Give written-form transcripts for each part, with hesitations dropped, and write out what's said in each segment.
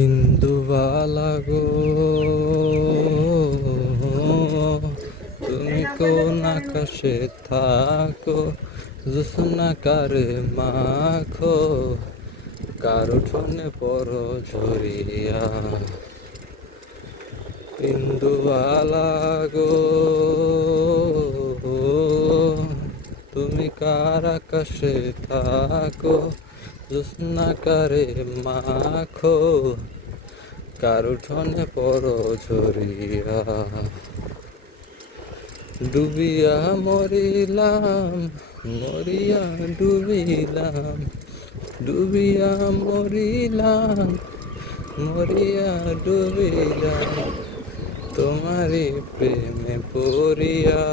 ইন্দুবালা গো, তুমি কোন আকাশে থাকো, জোছনা কারে মাখো, কার উঠোনে পড়ো ঝরিয়া। ইন্দুবালা গো, তুমি কার আকাশে থাকো, জোছনা কারে মাখো, কার উঠোনে পড়ো ঝরিয়া। ডুবিয়া মরিলাম, মরিয়া ডুবিলাম, ডুবিয়া মরিলাম, মরিয়া ডুবিলাম, তোমারই প্রেমে পড়িয়া।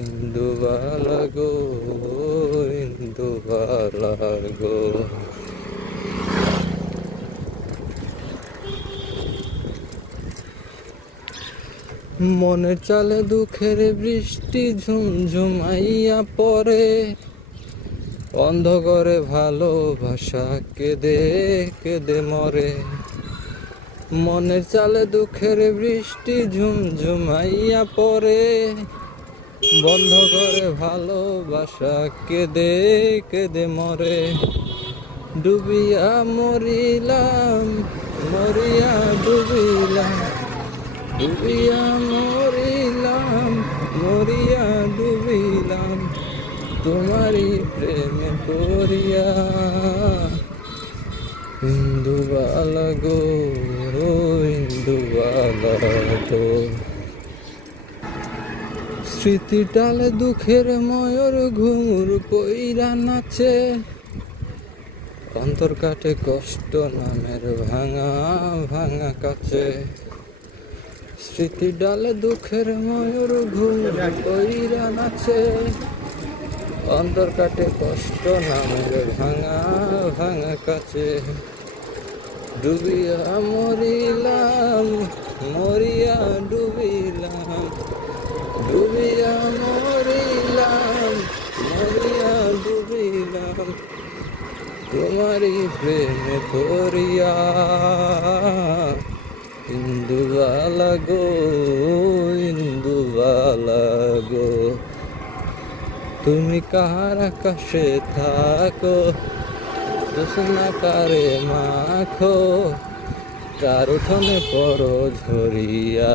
ইন্দুবালা গো, ইন্দুবালা গো। মনের চালে দুঃখের বৃষ্টি ঝুমঝুমাইয়া পড়ে, অন্ধকারে ভালোবাসা কেঁদে কেঁদে মরে। মনের চালে দুঃখের বৃষ্টি ঝুমঝুমাইয়া পড়ে, বন্ধ করে ভালোবাসা কেঁদে কেঁদে মরে। ডুবিয়া মরিলাম, মরিয়া ডুবিলাম, ডুবিয়া মরিলাম, মরিয়া ডুবিলাম, তোমারই প্রেমে পড়িয়া। ইন্দুবালা গো, ইন্দুবালা গো। স্মৃতি ডালে দুঃখের ময়ূর ঘুঙুর পইরা নাচে, অন্তর কাটে কষ্ট নামের ভাঙা ভাঙা কাছে। স্মৃতি ডালে দুঃখের ময়ূর ঘুঙুর পইরা নাচে, অন্তর কাটে কষ্ট নামের ভাঙা ভাঙা কাছে। ডুবিয়া মরিলাম, মরিয়া ডুবিলাম, ডুবিয়া মরিলাম, মরিয়া ডুবিলাম, তোমারই প্রেমে পড়িয়া। ইন্দুবালা গো, ইন্দুবালা গো, তুমি কার আকাশে থাকো, জোছনা কারে মাখো, কার উঠোনে পড়ো ঝরিয়া।